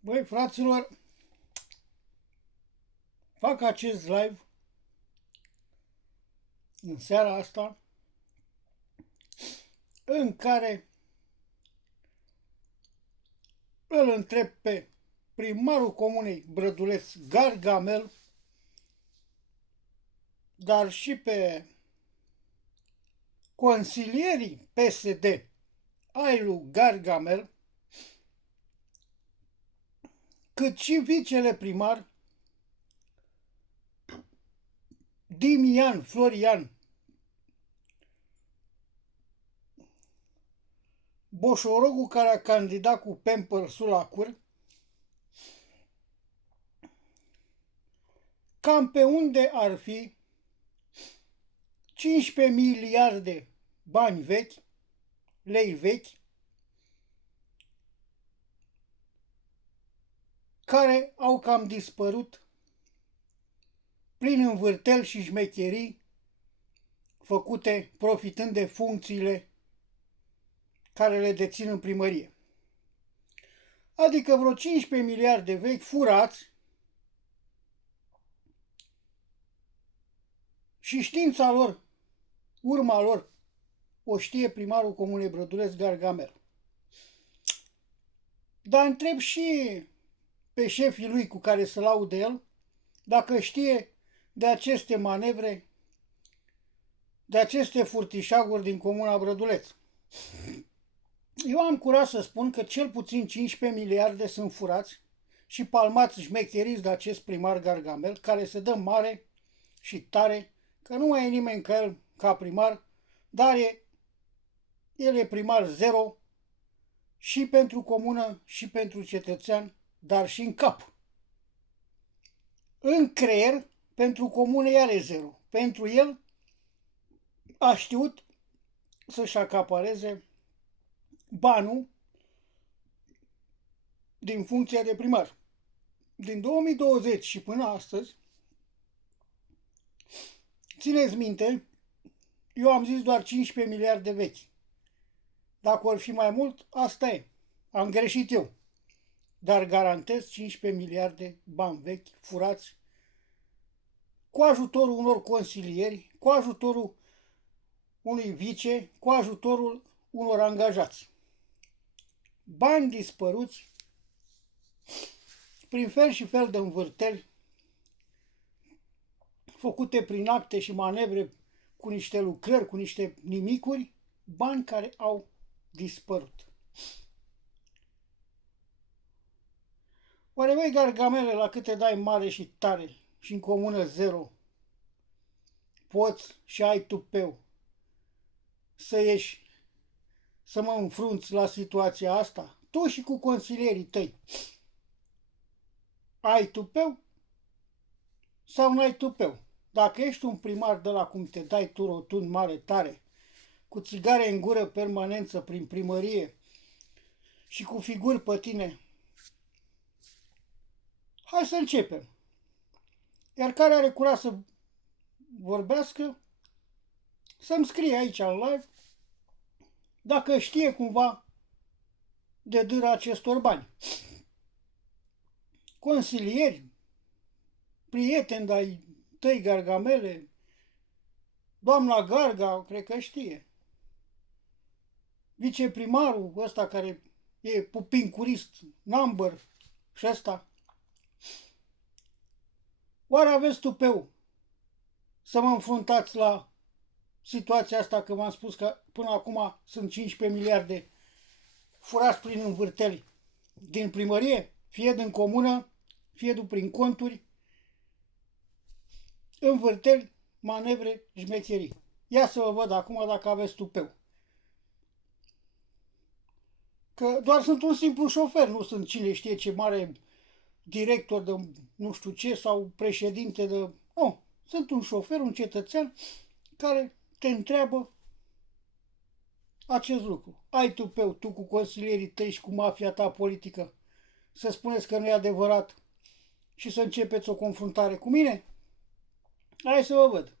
Băi, fraților, fac acest live în seara asta în care îl întreb pe primarul comunei Brăduleț Gargamel, dar și pe consilierii PSD ai lui Gargamel, cât și vicele primar Dimian Florian Boșorogul, care a candidat cu Pampers-ul la cur, cam pe unde ar fi 15 miliarde bani vechi, lei vechi, care au cam dispărut prin învârteli și șmecherii făcute profitând de funcțiile care le dețin în primărie. Adică vreo 15 miliarde vechi furați și știința lor, urma lor, o știe primarul comunei Brăduleț Gargamel. Dar întreb și pe șefii lui cu care se laudă el dacă știe de aceste manevre, de aceste furtișaguri din comuna Brăduleț. Eu am curaj să spun că cel puțin 15 miliarde sunt furați și palmați șmecheriți de acest primar Gargamel, care se dă mare și tare, că nu mai e nimeni ca el ca primar, dar el e primar zero și pentru comună și pentru cetățean, dar și în cap. În creier, pentru comune iar e zero. Pentru el a știut să-și acapareze banul din funcția de primar. Din 2020 și până astăzi, țineți minte, eu am zis doar 15 miliarde vechi. Dacă or fi mai mult, asta e. Am greșit eu. Dar garantez 15 miliarde bani vechi, furați, cu ajutorul unor consilieri, cu ajutorul unui vice, cu ajutorul unor angajați. Bani dispăruți prin fel și fel de învârteli făcute prin acte și manevre, cu niște lucrări, cu niște nimicuri, bani care au dispărut. Oare voi, Gargamele, la câte dai mare și tare și în comună zero, poți și ai tupeu să ieși, să mă înfrunți la situația asta? Tu și cu consilierii tăi. Ai tupeu sau nu ai tupeu? Dacă ești un primar de la cum te dai tu rotund mare tare, cu țigare în gură permanență prin primărie și cu figuri pe tine, hai să începem. Iar care are curaj să vorbească, să-mi scrie aici în live dacă știe cumva de dâra acestor bani. Consilieri, prieteni de-ai tăi, Gargamele, doamna Garga, cred că știe. Viceprimarul ăsta care e pupincurist, number și ăsta. Oare aveți tupeu să mă înfruntați la situația asta, că v-am spus că până acum sunt 15 miliarde furați prin învârteli din primărie, fie din comună, fie prin conturi, învârteli, manevre, șmecherii. Ia să vă văd acum dacă aveți tupeu. Că doar sunt un simplu șofer, nu sunt cine știe ce mare director de nu știu ce sau președinte de... Oh, sunt un șofer, un cetățean care te întreabă acest lucru. Ai tupeu, tu cu consilierii tăi și cu mafia ta politică, să spuneți că nu e adevărat și să începeți o confruntare cu mine? Hai să vă văd.